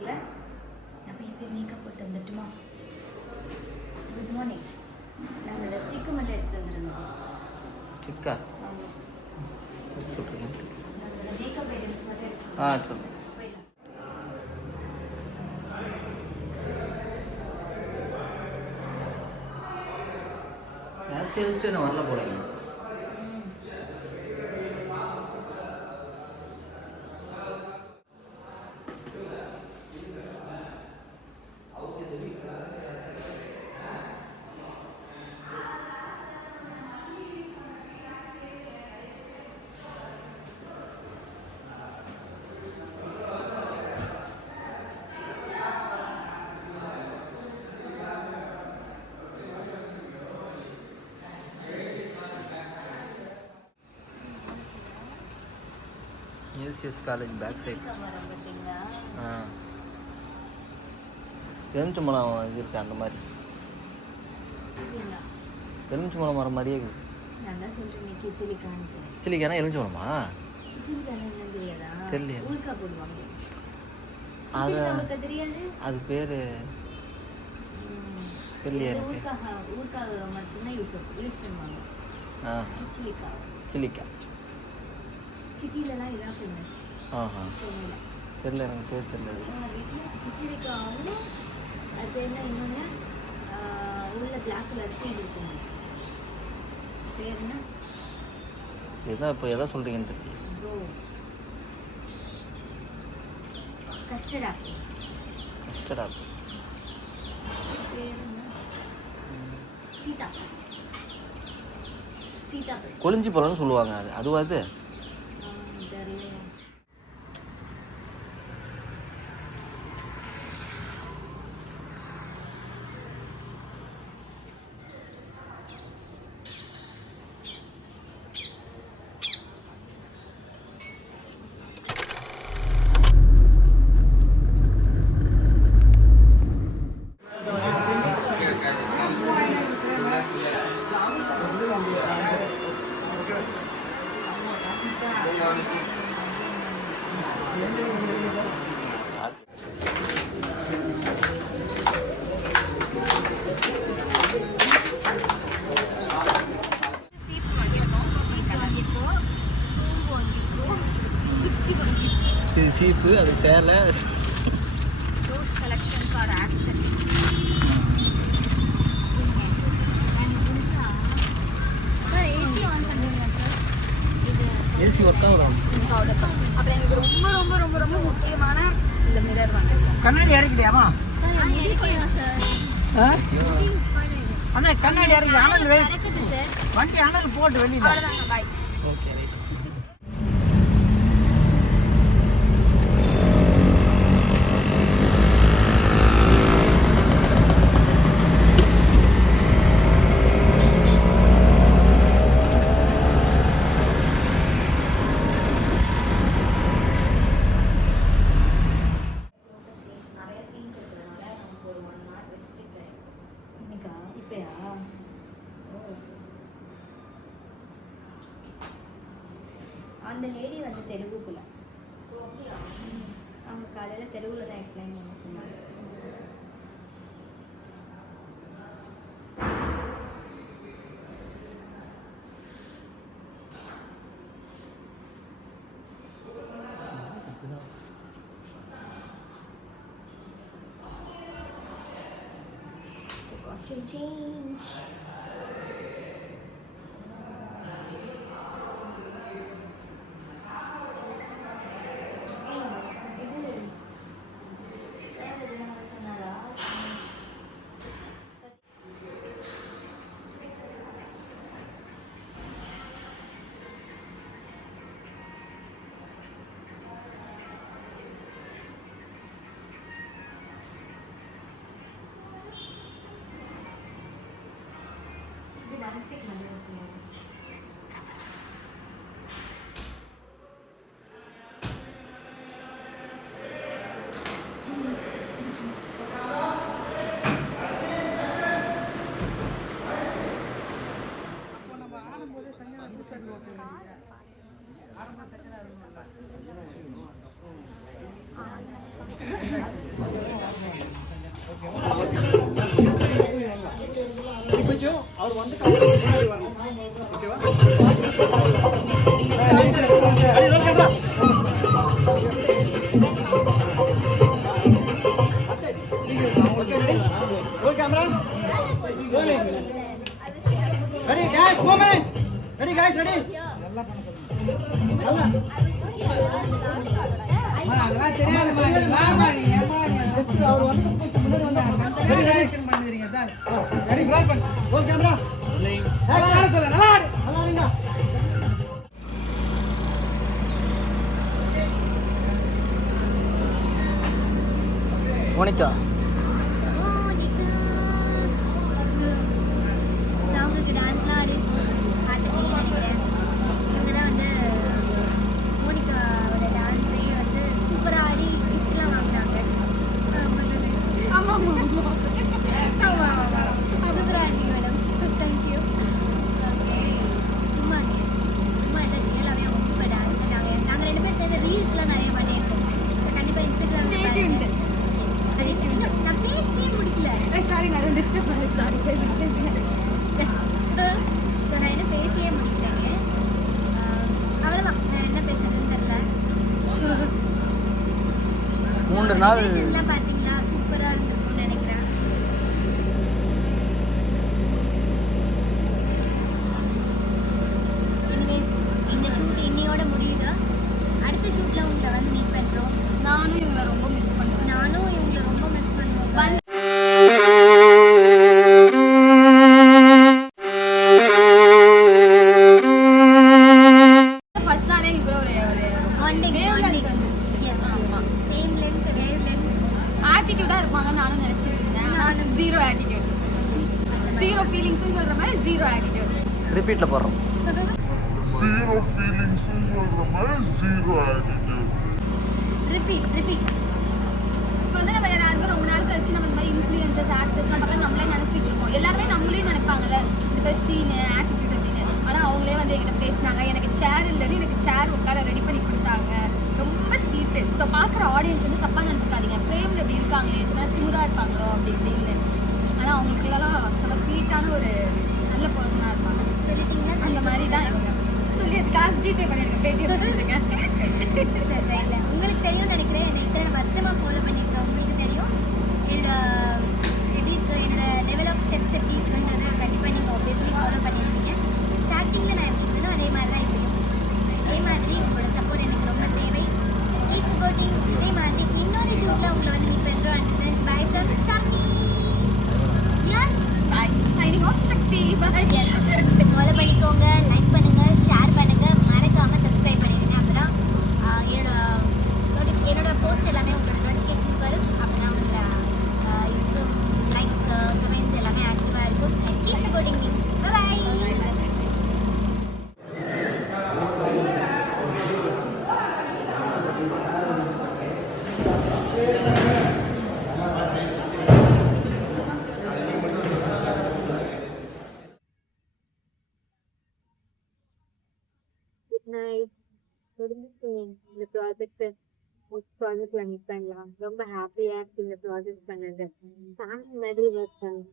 இருக்குல்ல. நான் போய் மேக்கப் போட்டு வந்துட்டுமா? Good morning. நாங்கள் ஸ்டிக்கு மட்டும் எடுத்துகிட்டு வந்துருந்துச்சு. ஸ்டிக்கா? ஆமாம். சொல்கிறேன். மேக்கப் ஐட்டம்ஸ் மட்டும் எடுத்து சொல்லு. லாஸ்ட் என்ன வரல போலங்க. UCS college back side. எலுமிச்சம்பழம் இது இருக்கு, அந்த மாதிரி எலுமிச்சம்பழம் மரம் மாதிரியே இருக்குது. கிச்சிலிக்கானா எலுமிச்சம்பழமா? தெரியலையா? அது பேர் தெரியலையா எனக்கு. கிச்சிலிக்கா சிட்டிலலாம் இதான் ஃபேமஸ். சென்னையில் தெரியல, எனக்கு பேர் தெரியல. கிச்சிலிக்காவும் அது பேர் என்ன இன்னொன்று உள்ள பிளாக் கலர் சீட் இருக்குங்க. பேர் என்ன? எதான் இப்போ எதை சொல்கிறீங்கன்னு தெரியல. Custard apple. கஸ்டர்ட் ஆப்பிள் பேர் என்ன? சீதாப்பிள். சீதாப்பிள் கொளிஞ்சி பழம்னு சொல்லுவாங்க. அதுவா? அது இது சீப்பு, அது சேலை. Those collections are aesthetics. AC work ஆகுது. அப்புறம் எனக்கு ரொம்ப ரொம்ப ரொம்ப ரொம்ப முக்கியமான இந்த மிரர் வந்துருக்கு. கண்ணாடி இறக்கிட்டியாமா? அந்த கண்ணாடி இறக்கி அனல் வண்டி அனல் போட்டு வெளியில். அவ்வளோதாங்க, பாய். Okay, right. அந்த லேடி வந்து தெலுங்குக்குள்ள அவங்க காலையில் தெலுங்குல தான் எக்ஸ்பிளைன் பண்ண சொன்னாங்க. So costume change. non-stick மண்ணு Ready guys, moment. Ready guys, ready. நல்லா அதெல்லாம் தெரியாது மாதிரி வாமா நீ ஏமா ஜஸ்ட் அவர் வந்து கொஞ்சம் முன்னாடி வந்தா ரெடி டைரக்ஷன் பண்ணிடுறீங்க சார் ரெடி ரோல் பண்ணு ரோல் கேமரா நல்லா ஆட சொல்ல நல்லா ஆடுங்க மோனிகா சாங்குக்கு டான்ஸ்லாம் ஆடி பார்த்துருக்கீங்க. இவங்க தான் வந்து மோனிகாவோட டான்ஸே வந்து சூப்பராக ஆடி கிஃப்ட்லாம் வாங்கினாங்க. ஆமாம் சூப்பராக ஆடி மேடம். தேங்க்யூ. ஓகே சும்மா இல்லை ரியலாகவே அவங்க சூப்பர் டான்ஸ். நாங்கள் 2 பேர் சேர்ந்து ரீல்ஸ்லாம் நிறைய பண்ணியிருக்கோம். ஸோ கண்டிப்பாக இன்ஸ்டாகிராம் நான் பேசியே முடிக்கல. சாரி நான் டிஸ்டர்ப் பண்ணேன். சாரி பேசுங்க. ஸோ நான் என்ன பேசியே முடிக்கலைங்க. அவ்வளோதான், நான் என்ன பேசுறதுன்னு தெரியல. 3 நாள் எல்லாம் பார்த்தீங்களா, சூப்பராக இருந்திருக்கும்னு நினைக்கிறேன். எனிவேஸ் இந்த ஷூட் இன்னையோட முடியுது. அடுத்த ஷூட்டில் உங்களை வந்து மீட் பண்ணுறோம். நானும் இவங்களை ரொம்ப மிஸ் பண்ணுவேன். ஆட்டிடியூடாக இருப்பாங்கன்னு நானும் நினச்சிட்டு இருந்தேன். ஆனால் ஜீரோ ஆட்டிடியூட், ஜீரோ ஃபீலிங்ஸ்னு சொல்கிற மாதிரி ஜீரோ ஆட்டிடியூட். ரிப்பீட்டில் போடுறோம். Zero feelings சொல்ற மாதிரி zero attitude. ரிப்பீட். இப்போ வந்து நம்ம யாரும் ரொம்ப நாள் கழிச்சு நம்ம இந்த மாதிரி இன்ஃப்ளூயன்சர்ஸ் ஆக்டர்ஸ்லாம் பார்த்தா நம்மளே நினச்சிட்டு இருக்கோம். எல்லாருமே நம்மளே நினைப்பாங்கல்ல இந்த பெஸ்ட் சீனு ஆட்டிடியூட் அப்படின்னு. ஆனால் அவங்களே வந்து என்கிட்ட பேசினாங்க. எனக்கு சேர் இல்லைன்னு எனக்கு சேர் உட்கார ரெடி பண்ணி கொடுத்தாங்க. ரொம்ப ஸ்வீட்டு. ஸோ பார்க்குற ஆடியன்ஸ் வந்து தப்பாக நினச்சிக்காதீங்க. ஃப்ரேமில் எப்படி இருக்காங்களே சில திமுறாக இருப்பாங்களோ அப்படி இப்படின்னு. ஆனால் அவங்களுக்குலாம் சில ஸ்வீட்டான ஒரு நல்ல பர்சனாக இருப்பாங்க. சொல்லிட்டீங்கன்னா அந்த மாதிரி தான் இவங்க. சொல்லியாச்சு, காசு ஜிபே பண்ணிடுங்க, பேட்டி பண்ணிடுங்க. சரி இல்லை உங்களுக்கு தெரியும்னு நினைக்கிறேன். என்னை இத்தனை வருஷமாக ஃபாலோ பண்ணியிருக்கேன். உங்களுக்கு தெரியும் என்னோட எப்படி இருக்கு, என்னோட லெவல் ஆஃப் ஸ்டெப்ஸ் எப்படி இருக்குன்றதை கண்டிப்பாக நீங்கள் ஆப்வியஸ்லி ஃபாலோ பண்ணியிருக்கீங்க. ஸ்டார்டிங்கில் நான் எப்படி இருந்தேனோ அதே மாதிரி தான் இப்படியும். அதே மாதிரி உங்களோட சப்போர்ட் எனக்கு ரொம்ப தேவை. Keep supporting. இதே மாதிரி இன்னொரு ஷூட்டில் உங்களை வந்து மீட் பண்ணுறோம். And bye from Shami. Yes bye signing off Sakthi. Bye. Yes follow பண்ணிக்கோங்க, லைக் பண்ணுங்கள், ஷேர் பண்ணுங்கள், மறக்காமல் சப்ஸ்கிரைப் பண்ணிடுங்க. அப்போ தான் என்னோட போஸ்ட் எல்லாமே உங்களோட நோட்டிஃபிகேஷன் வரும். அப்போ தான் உங்களோட இருக்கும் லைக்ஸ் கமெண்ட்ஸ் எல்லாமே ஆக்டிவாக இருக்கும். And keep supporting me. Bye. Night முடிஞ்சிச்சு இந்த ப்ராஜெக்ட். நெக்ஸ்ட் ப்ராஜெக்ட்ல மீட் பண்ணலாம். ரொம்ப ஹாப்பியா இருக்கு இந்த ப்ராஜெக்ட் பண்ணது. ஃபேமிலி மாதிரி ஒர்க் பண்ணேன்.